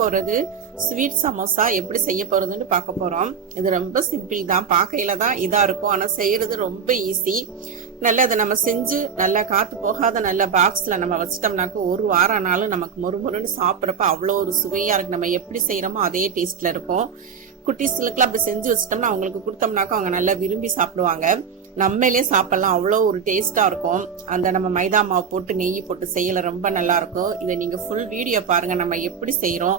போறது ஸ்வீட் சமோசா எப்படி செய்ய போறதுன்னு பார்க்க போறோம். இது ரொம்ப சிம்பிள் தான், பார்க்கையில தான் இதா இருக்கும், ஆனா செய்யறது ரொம்ப ஈஸி. நல்லா அதை நம்ம செஞ்சு நல்லா காத்து போகாத நல்ல பாக்ஸ்ல நம்ம வச்சிட்டோம்னாக்க ஒரு வாரம் ஆனாலும் நமக்கு மொறுமொறுன்னு சாப்பிட்றப்ப அவ்வளோ ஒரு சுவையா இருக்கு. நம்ம எப்படி செய்யறோமோ அதே டேஸ்ட்ல இருக்கும். குட்டீஸ்களுக்குலாம் அப்படி செஞ்சு வச்சிட்டோம்னா அவங்களுக்கு கொடுத்தோம்னாக்க அவங்க நல்லா விரும்பி சாப்பிடுவாங்க. நம்மளே சாப்பிடலாம், அவ்வளோ ஒரு டேஸ்டா இருக்கும். அந்த நம்ம மைதா மாவு போட்டு நெய் போட்டு செய்யல ரொம்ப நல்லா இருக்கும். இதை நீங்க ஃபுல் வீடியோ பாருங்க, நம்ம எப்படி செய்யறோம்,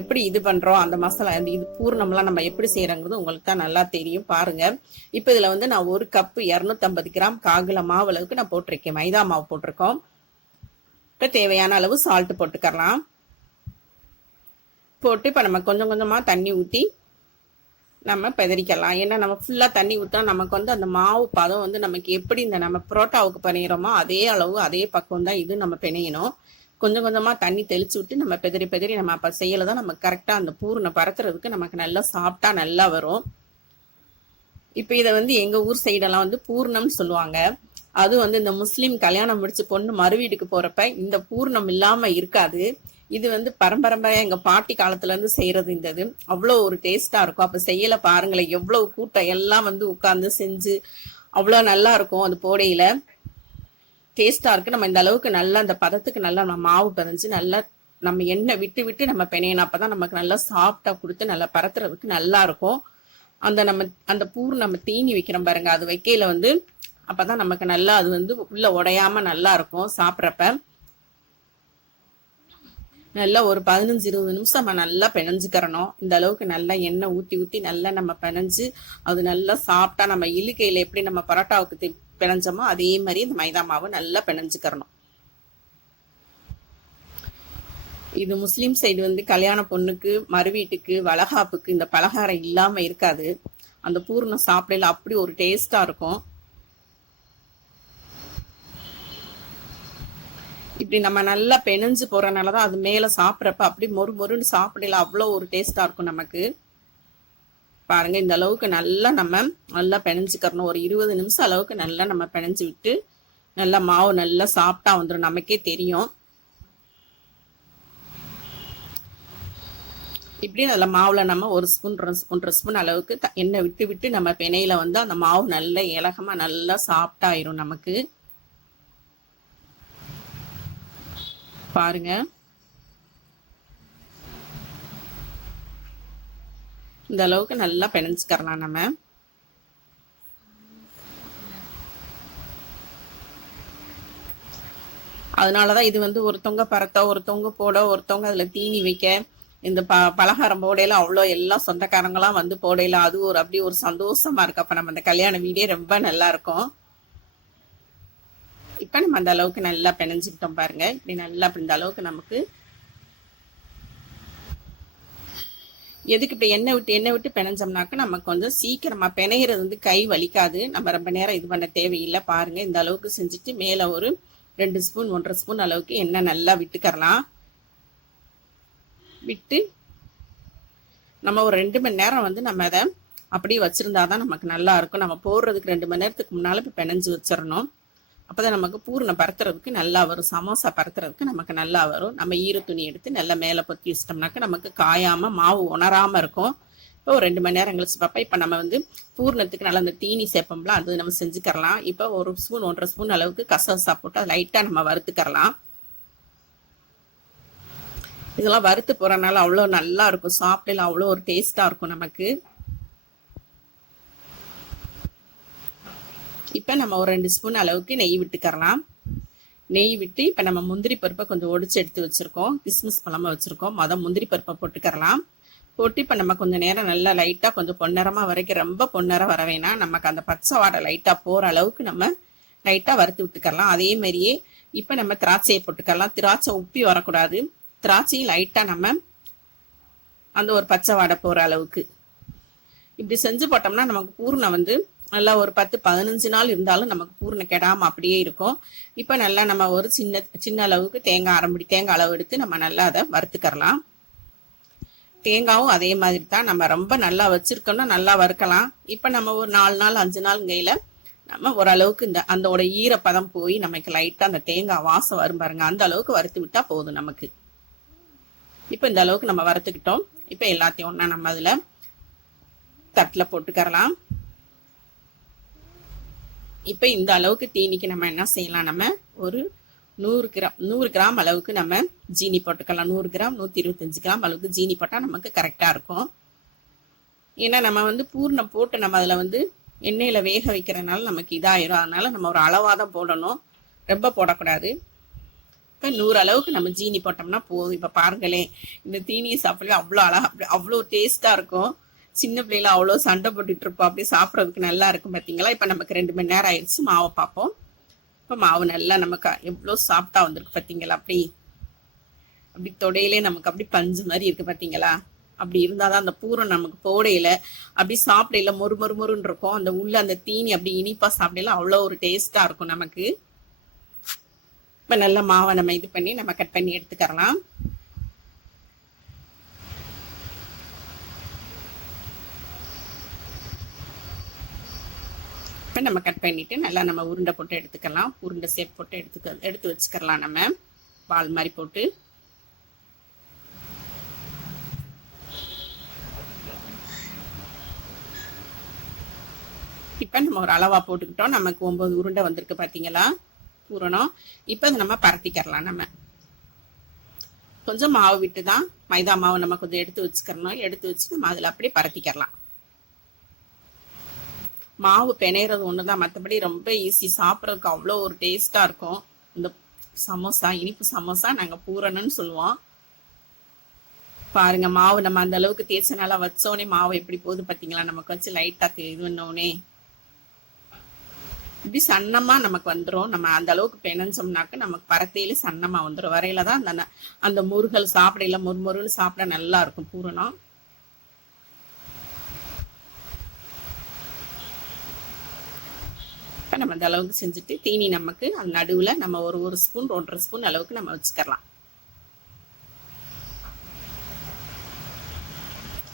எப்படி இது பண்றோம், அந்த மசாலா இது பூர்ணம்லாம் நம்ம எப்படி செய்யறோங்கிறது உங்களுக்கு தான் நல்லா தெரியும். பாருங்க. இப்ப இதுல வந்து நான் ஒரு கப்பு 250 கிராம் காகுல மாவு அளவுக்கு நான் போட்டிருக்கேன், மைதா மாவு போட்டிருக்கோம். இப்ப தேவையான அளவு சால்ட் போட்டுக்கலாம். போட்டு இப்ப நம்ம கொஞ்சம் கொஞ்சமா தண்ணி ஊத்தி நம்ம பெதறிக்கலாம். ஏன்னா நம்ம ஃபுல்லா தண்ணி ஊற்றா நமக்கு வந்து அந்த மாவு பதம் வந்து நமக்கு எப்படி இந்த நம்ம புரோட்டாவுக்கு பிணையிறோமோ அதே அளவு அதே பக்கம் தான் இது நம்ம பிணையணும். கொஞ்சம் கொஞ்சமா தண்ணி தெளிச்சு விட்டு நம்ம பெதறி நம்ம அப்ப செய்யலதான் நமக்கு கரெக்டா அந்த பூர்ண பறக்கிறதுக்கு நமக்கு நல்லா சாப்பிட்டா நல்லா வரும். இப்ப இதை வந்து எங்க ஊர் சைடெல்லாம் வந்து பூர்ணம்னு சொல்லுவாங்க. அது வந்து இந்த முஸ்லீம் கல்யாணம் முடிச்சு பொண்ணு மறு வீட்டுக்கு போறப்ப இந்த பூர்ணம் இல்லாம இருக்காது. இது வந்து பரம்பரையா எங்க பாட்டி காலத்துல இருந்து செய்யறது. இந்த இது அவ்வளவு ஒரு டேஸ்டா இருக்கும். அப்ப செய்யல பாருங்களேன், எவ்வளவு கூட்டம் எல்லாம் வந்து உட்கார்ந்து செஞ்சு அவ்வளவு நல்லா இருக்கும். அது போடையில டேஸ்டா இருக்கு. நம்ம இந்த அளவுக்கு நல்லா அந்த பதத்துக்கு நல்லா நம்ம மாவு பிணைஞ்சு நல்லா நம்ம எண்ணெய் விட்டு விட்டு நம்ம பிணையணும். அப்பதான் நமக்கு நல்லா சாப்பிட்டா கொடுத்து நல்லா பரத்துறதுக்கு நல்லா இருக்கும். அந்த பூர் நம்ம தீனி வைக்கிறோம் பாருங்க, அது வைக்கையில வந்து அப்பதான் நமக்கு நல்லா அது வந்து உள்ள உடையாம நல்லா இருக்கும் சாப்பிட்றப்ப. நல்லா ஒரு 15-20 நிமிஷம் நம்ம நல்லா பிணைஞ்சுக்கிறணும். இந்த அளவுக்கு நல்லா எண்ணெய் ஊத்தி ஊத்தி நல்லா நம்ம பிணைஞ்சு அது நல்லா சாப்பிட்டா நம்ம இழுக்கையில எப்படி நம்ம பரோட்டாவுக்கு பிணைஞ்சோமோ அதே மாதிரி இந்த மைதா மாவு நல்லா பிணைஞ்சுக்கிறணும். இது முஸ்லீம் சைடு வந்து கல்யாண பொண்ணுக்கு மறு வீட்டுக்கு வளகாப்புக்கு இந்த பலகாரம் இல்லாம இருக்காது. அந்த பூர்ணம் சாப்பிடல அப்படி ஒரு டேஸ்டா இருக்கும். இப்படி நம்ம நல்லா பெனஞ்சு போறதுனாலதான் அது மேல சாப்பிட்றப்ப அப்படி மொறுன்னு சாப்பிடல அவ்வளோ ஒரு டேஸ்டா இருக்கும் நமக்கு. பாருங்க, இந்த அளவுக்கு நல்லா நம்ம நல்லா பெனஞ்சுக்கிறணும். ஒரு 20 நிமிஷம் அளவுக்கு நல்லா நம்ம பெனஞ்சு விட்டு நல்லா மாவு நல்லா சாப்பிட்டா வந்துடும், நமக்கே தெரியும். இப்படி நல்ல மாவுல நம்ம 1 ஸ்பூன் 1.5 ஸ்பூன் அளவுக்கு எண்ணெய் விட்டு விட்டு நம்ம பெனையில வந்து அந்த மாவு நல்லா இலகமா நல்லா சாப்பிட்டாயிரும் நமக்கு. பாருங்க, இந்த அளவுக்கு நல்லா பிணைஞ்சுக்கலாம் நம்ம. அதனாலதான் இது வந்து ஒருத்தவங்க பரத்த, ஒருத்தவங்க போட, ஒருத்தவங்க அதுல தீனி வைக்க, இந்த பலகாரம் போடையில அவ்வளோ எல்லாம் சொந்தக்காரங்களாம் வந்து போடையில அது ஒரு அப்படி ஒரு சந்தோஷமா இருக்கு. அப்ப நம்ம அந்த கல்யாண வீடே ரொம்ப நல்லா இருக்கும். இப்ப நம்ம அந்த அளவுக்கு நல்லா பிணைஞ்சுக்கிட்டோம் பாருங்க. இப்படி நல்லா இந்த அளவுக்கு நமக்கு எதுக்கு இப்ப எண்ணெய் விட்டு பிணைஞ்சோம்னாக்க நமக்கு கொஞ்சம் சீக்கிரமா பிணையிறது வந்து கை வலிக்காது. நம்ம ரொம்ப நேரம் இது பண்ண தேவையில்லை. பாருங்க, இந்த அளவுக்கு செஞ்சுட்டு மேல ஒரு 2 ஸ்பூன் 1.5 ஸ்பூன் அளவுக்கு எண்ணெய் நல்லா விட்டுக்கறலாம். விட்டு நம்ம ஒரு 2 மணி நேரம் வந்து நம்ம அதை அப்படியே வச்சிருந்தாதான் நமக்கு நல்லா இருக்கும். நம்ம போடுறதுக்கு 2 மணி நேரத்துக்கு முன்னால இப்ப பிணைஞ்சு வச்சிடணும். அப்பதான் நமக்கு பூர்ணம் பரத்துறதுக்கு நல்லா வரும். சமோசா பரத்துறதுக்கு நமக்கு நல்லா வரும். நம்ம ஈர துணி எடுத்து நல்லா மேல பொத்தி வச்சிட்டோம்னாக்க நமக்கு காயாம மாவு உணராம இருக்கும். இப்போ ஒரு 2 மணி நேரம் கழிச்சு பார்ப்போம். இப்ப நம்ம வந்து பூர்ணத்துக்கு நல்லா அந்த தீனி சேர்ப்போம்ல, அது நம்ம செஞ்சுக்கலாம். இப்போ 1 ஸ்பூன் 1.5 ஸ்பூன் அளவுக்கு கசகசா போட்டு அதை லைட்டா நம்ம வறுத்துக்கலாம். இதெல்லாம் வறுத்து போறதுனால அவ்வளோ நல்லா இருக்கும், சாப்பிடல அவ்வளோ ஒரு டேஸ்டா இருக்கும் நமக்கு. இப்ப நம்ம ஒரு 2 ஸ்பூன் அளவுக்கு நெய் விட்டுக்கலாம். நெய் விட்டு இப்ப நம்ம முந்திரி பருப்பை கொஞ்சம் ஒடிச்சு எடுத்து வச்சிருக்கோம், கிஸ்மிஸ் பழமா வச்சிருக்கோம். முந்திரி பருப்பை போட்டுக்கலாம். போட்டு இப்ப நம்ம கொஞ்சம் நேரம் நல்லா லைட்டா கொஞ்சம் பொன்னரமா வரைக்கும், ரொம்ப பொன்னரம் வர வேணாம், நமக்கு அந்த பச்சை வாடை லைட்டா போற அளவுக்கு நம்ம லைட்டா வறுத்து விட்டுக்கலாம். அதே மாதிரியே இப்ப நம்ம திராட்சையை போட்டுக்கலாம். திராட்சை உப்பி வரக்கூடாது, திராட்சையும் லைட்டா நம்ம அந்த ஒரு பச்சை வாடை போற அளவுக்கு இப்படி செஞ்சு போட்டோம்னா நமக்கு பூர்ணம் வந்து நல்லா ஒரு 10-15 நாள் இருந்தாலும் நமக்கு பூர்ணம் கெடாம அப்படியே இருக்கும். இப்ப நல்லா நம்ம ஒரு சின்ன அளவுக்கு தேங்காய் அரைமுடி தேங்காய் அளவு எடுத்து நம்ம நல்லா அதை வறுத்துக்கலாம். தேங்காயும் அதே மாதிரி தான், நம்ம ரொம்ப நல்லா வச்சிருக்கோம்னா நல்லா வறுக்கலாம். இப்ப நம்ம ஒரு 4 நாள் 5 நாள் கையில நம்ம ஓரளவுக்கு அந்த ஈரப்பதம் போய் நமக்கு லைட்டா அந்த தேங்காய் வாசம் வரும் பாருங்க, அந்த அளவுக்கு வறுத்து விட்டா போதும் நமக்கு. இப்போ இந்த அளவுக்கு நம்ம வறுத்துக்கிட்டோம். இப்போ எல்லாத்தையும் ஒன்றா நம்ம அதில் தட்டில் போட்டுக்கரலாம். இப்போ இந்த அளவுக்கு தீனிக்கு நம்ம என்ன செய்யலாம், நம்ம ஒரு 100 கிராம் அளவுக்கு நம்ம ஜீனி போட்டுக்கலாம். 100 கிராம் 125 கிராம் அளவுக்கு ஜீனி போட்டால் நமக்கு கரெக்டாக இருக்கும். ஏன்னா நம்ம வந்து பூர்ணம் போட்டு நம்ம அதில் வந்து எண்ணெயில் வேக வைக்கிறதுனால நமக்கு இதாயிரும். அதனால நம்ம ஒரு அளவாக தான் போடணும், ரொம்ப போடக்கூடாது. இப்போ 100 அளவுக்கு நம்ம ஜீனி போட்டோம்னா போதும். இப்போ பாருங்களேன், இந்த தீனியை சாப்பிடல அவ்வளோ அழகாக அவ்வளோ டேஸ்ட்டாக இருக்கும். சின்ன பிள்ளைல அவ்வளோ சண்டை போட்டுட்டு இருப்போம், அப்படி சாப்பிட்றதுக்கு நல்லா இருக்கும் பார்த்தீங்களா. இப்போ நமக்கு 2 மணி நேரம் ஆயிடுச்சு. மாவை பார்ப்போம். இப்போ மாவு நல்லா நமக்கு எவ்வளோ சாப்பிட்டா வந்திருக்கு பார்த்தீங்களா. அப்படி தொடையிலே நமக்கு அப்படி பஞ்சு மாதிரி இருக்கு பார்த்தீங்களா. அப்படி இருந்தாதான் அந்த பூரம் நமக்கு போடையில அப்படி சாப்பிடையில மொறுன்னு இருக்கும். அந்த உள்ள அந்த தீனி அப்படி இனிப்பா சாப்பிடையில அவ்வளோ ஒரு டேஸ்டா இருக்கும் நமக்கு. இப்ப நல்ல மாவை நம்ம இது பண்ணி நம்ம கட் பண்ணி எடுத்துக்கலாம். இப்ப நம்ம கட் பண்ணிட்டு நல்லா நம்ம உருண்டை போட்டு எடுத்துக்கலாம். உருண்டை சேப் போட்டு எடுத்து வச்சுக்கலாம். நம்ம பால் மாதிரி போட்டு இப்போ நம்ம ஒரு அளவா போட்டுக்கிட்டோம். நமக்கு 9 உருண்டை வந்திருக்கு பார்த்தீங்களா பூரணம். இப்போ அதை நம்ம பரத்திக்கிறலாம். நம்ம கொஞ்சம் மாவு விட்டு தான், மைதா மாவு நம்ம கொஞ்சம் எடுத்து வச்சுக்கிறணும். எடுத்து வச்சு நம்ம அதில் அப்படியே பரத்திக்கிறலாம். மாவு பிணையிறது ஒன்று தான், மற்றபடி ரொம்ப ஈஸி. சாப்பிட்றதுக்கு அவ்வளோ ஒரு டேஸ்ட்டாக இருக்கும். இந்த சமோசா, இனிப்பு சமோசா நாங்கள் பூரணன்னு சொல்லுவோம். பாருங்க, மாவு நம்ம அந்த அளவுக்கு தேய்ச்சனால வச்சோடனே மாவு எப்படி போகுது பார்த்தீங்களா. நமக்கு வச்சு லைட்டாக இது பண்ணோடனே இப்படி சன்னமா நமக்கு வந்துடும். நம்ம அந்த அளவுக்கு பிணைஞ்சோம்னாக்க நமக்கு பரத்தையில சன்னமா வந்துடும். வரையில தான் அந்த முருகல் சாப்பிடையில மொறுன்னு சாப்பிட நல்லா இருக்கும் பூரணம். இப்போ நம்ம அந்த அளவுக்கு செஞ்சுட்டு தீனி நமக்கு அந்த நடுவில் நம்ம ஒரு ஸ்பூன் 1.5 ஸ்பூன் அளவுக்கு நம்ம வச்சுக்கலாம்.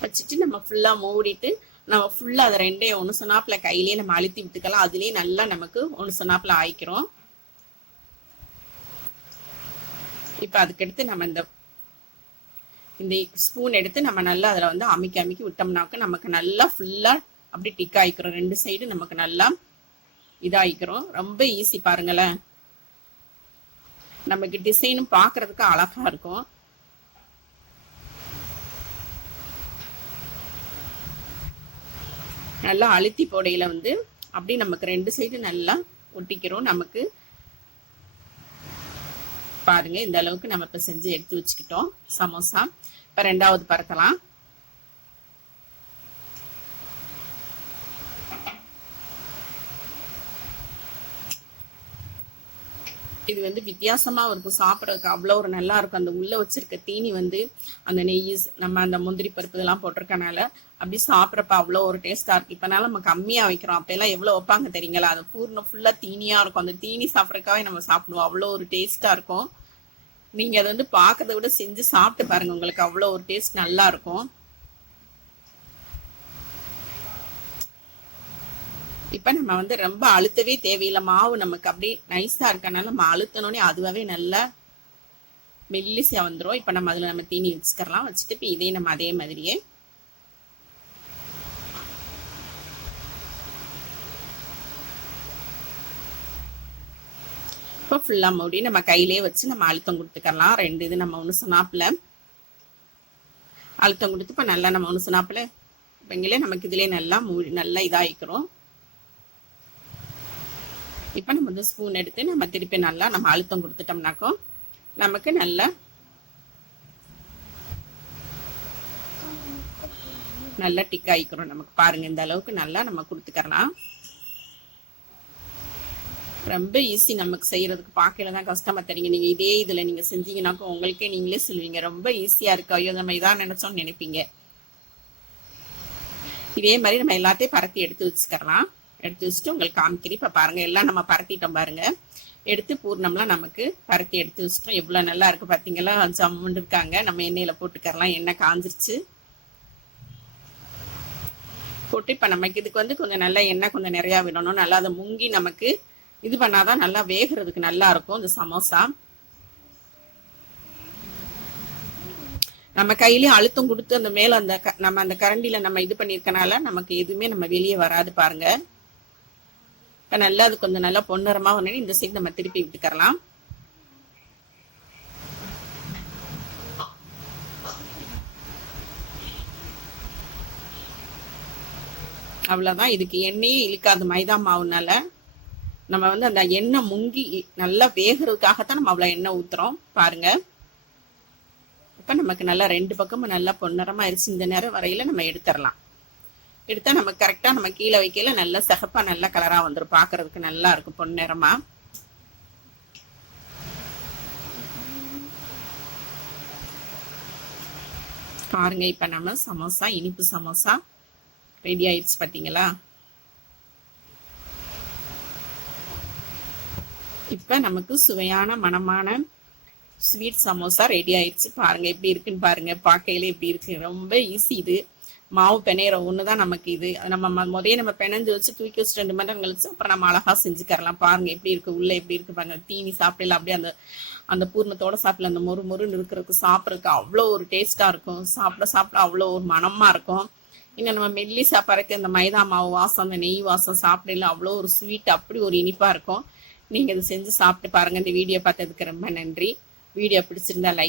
வச்சுட்டு நம்ம ஃபுல்லா மூடிட்டு நம்ம ஃபுல்லா அதை 2 ஒன்று சொன்னாப்புல கையிலேயே நம்ம அழுத்தி விட்டுக்கலாம். அதுலேயே நல்லா நமக்கு ஒன்று சொன்னாப்புல ஆயிக்கிறோம். இப்போ அதுக்கடுத்து நம்ம இந்த ஸ்பூன் எடுத்து நம்ம நல்லா அதில் வந்து அமுக்கி விட்டோம்னாக்க நமக்கு நல்லா ஃபுல்லா அப்படி டிக் ஆயிக்கிறோம். 2 சைடு நமக்கு நல்லா இதாயிக்கிறோம். ரொம்ப ஈஸி பாருங்களேன். நமக்கு டிசைனும் பார்க்கறதுக்கு அழகா இருக்கும். நல்லா அழுத்தி போடையில வந்து அப்படி நமக்கு 2 சைடு நல்லா ஒட்டிக்கிறோம். நமக்கு பாருங்க, இந்த அளவுக்கு நம்ம இப்ப செஞ்சு எடுத்து வச்சுக்கிட்டோம் சமோசா. இப்ப 2வது பரத்தலாம். இது வந்து வித்தியாசமா இருக்கும், சாப்பிட்றதுக்கு அவ்வளோ ஒரு நல்லா இருக்கும். அந்த உள்ள வச்சிருக்க தீனி வந்து அந்த நெய், நம்ம அந்த முந்திரி பருப்பு இதெல்லாம் போட்டிருக்கனால அப்படி சாப்பிட்றப்ப அவ்வளோ ஒரு டேஸ்டா இருக்கு. இப்பனால நம்ம கம்மியா வைக்கிறோம். அப்பெல்லாம் எவ்வளவு வைப்பாங்க தெரியுங்களா. அது பூர்ணம் ஃபுல்லா தீனியா இருக்கும். அந்த தீனி சாப்பிட்றதுக்காக நம்ம சாப்பிடுவோம். அவ்வளோ ஒரு டேஸ்டா இருக்கும். நீங்க அதை வந்து பார்க்கறத விட செஞ்சு சாப்பிட்டு பாருங்க, உங்களுக்கு அவ்வளோ ஒரு டேஸ்ட் நல்லா இருக்கும். இப்ப நம்ம வந்து ரொம்ப அழுத்தவே தேவையில்லை. மாவு நமக்கு அப்படி நைஸா இருக்கனால நம்ம அழுத்தனோடனே அதுவாவே நல்லா மெல்லிசா வந்துடும். இப்ப நம்ம அதுல நம்ம தீனி வச்சுக்கலாம். வச்சுட்டு இப்ப இதே நம்ம அதே மாதிரியே இப்போ ஃபுல்லா மூடி நம்ம கையிலேயே வச்சு நம்ம அழுத்தம் கொடுத்துக்கலாம். 2 இது நம்ம ஒன்று சொன்னாப்புல அழுத்தம் கொடுத்து இப்போ நல்லா நம்ம ஒன்று சொன்னாப்புல இவங்களே நமக்கு இதுலேயே நல்லா நல்லா இதாகிக்கிறோம். இப்போ நம்ம வந்து ஸ்பூன் எடுத்து நம்ம திருப்பி நல்லா நம்ம அழுத்தம் கொடுத்துட்டோம்னாக்கோ நமக்கு நல்லா நல்லா டிக் ஆகிக்கிறோம். நமக்கு பாருங்க, இந்த அளவுக்கு நல்லா நம்ம கொடுத்துக்கலாம். ரொம்ப ஈஸி நமக்கு செய்யறதுக்கு. பார்க்கல தான் கஷ்டமா தெரியுங்க. நீங்க இதே இதுல நீங்க செஞ்சீங்கன்னாக்கோ உங்களுக்கே நீங்களே சொல்லுவீங்க ரொம்ப ஈஸியா இருக்கு, ஐயோ நம்ம இதான் நினைச்சோம்னு நினைப்பீங்க. இதே மாதிரி நம்ம எல்லாத்தையும் பரத்தி எடுத்து வச்சுக்கலாம். எடுத்து வச்சுட்டு உங்களுக்கு காமிக்கிறேன். இப்போ பாருங்க, எல்லாம் நம்ம பரத்திட்டோம் பாருங்க. எடுத்து பூர்ணம்லாம் நமக்கு பரத்தி எடுத்து வச்சுட்டோம். எவ்வளோ நல்லா இருக்கு பார்த்தீங்களா. ஜம்முன்னு இருக்காங்க. நம்ம எண்ணெயில போட்டுக்கலாம். எண்ணெய் காஞ்சிருச்சு போட்டு இப்போ நமக்கு இதுக்கு வந்து கொஞ்சம் நல்லா எண்ணெய் கொஞ்சம் நிறையா விடணும். நல்லா அதை முங்கி நமக்கு இது பண்ணாதான் நல்லா வேகிறதுக்கு நல்லா இருக்கும் இந்த சமோசா. நம்ம கையிலயும் அழுத்தம் கொடுத்து அந்த மேல அந்த நம்ம அந்த கரண்டில நம்ம இது பண்ணிருக்கனால நமக்கு எதுவுமே நம்ம வெளியே வராது பாருங்க. இப்ப நல்லா அது கொஞ்சம் நல்லா பொன்னிறமா வந்து இந்த சைடு நம்ம திருப்பி விட்டுக்கறலாம். அவ்வளவுதான். இதுக்கு எண்ணெயே இழுக்காது மைதா மாவுனால. நம்ம வந்து அந்த எண்ணெய் முங்கி நல்லா வேகிறதுக்காகத்தான் நம்ம அவ்வளவு எண்ணெய் ஊத்துறோம் பாருங்க. இப்ப நமக்கு நல்லா 2 பக்கமும் நல்லா பொன்னிறமா ஆயிடுச்சு. இந்த நேரம் வரையில நம்ம எடுத்துடலாம். எடுத்தா நம்ம கரெக்டா நம்ம கீழே வைக்கல நல்லா சிகப்பா நல்ல கலரா வந்துடும். பாக்குறதுக்கு நல்லா இருக்கும் பொன்னிறமா. பாருங்க இப்ப நம்ம சமோசா இனிப்பு சமோசா ரெடி ஆயிடுச்சு பாத்தீங்களா. இப்ப நமக்கு சுவையான மணமான ஸ்வீட் சமோசா ரெடி ஆயிடுச்சு. பாருங்க எப்படி இருக்குன்னு பாருங்க. பார்க்கையில எப்படி இருக்கு. ரொம்ப ஈஸி இது. மாவு பிணையிற ஒண்ணுதான் நமக்கு இது. நம்ம முதல்ல நம்ம பிணைஞ்சு வச்சு தூக்கி வச்சு 2 மணி நேரம் கழிச்சு அப்புறம் நம்ம அழகா செஞ்சுக்கரலாம். பாருங்க எப்படி இருக்கு. உள்ள எப்படி இருக்கு பாருங்க. தீனி சாப்பிடல அப்படியே அந்த பூர்ணத்தோட சாப்பிடல அந்த மொறுன்னு இருக்கிறதுக்கு சாப்பிட்றதுக்கு அவ்வளோ ஒரு டேஸ்டா இருக்கும். சாப்பிட அவ்வளோ ஒரு மனமா இருக்கும். இன்னும் நம்ம மெல்லிசா பறக்க அந்த மைதா மாவு வாசம் அந்த நெய் வாசம் சாப்பிடல அவ்வளோ ஒரு ஸ்வீட் அப்படி ஒரு இனிப்பா இருக்கும். நீங்க இதை செஞ்சு சாப்பிட்டு பாருங்க. இந்த வீடியோ பார்த்ததுக்கு ரொம்ப நன்றி. வீடியோ பிடிச்சிருந்தா லைக்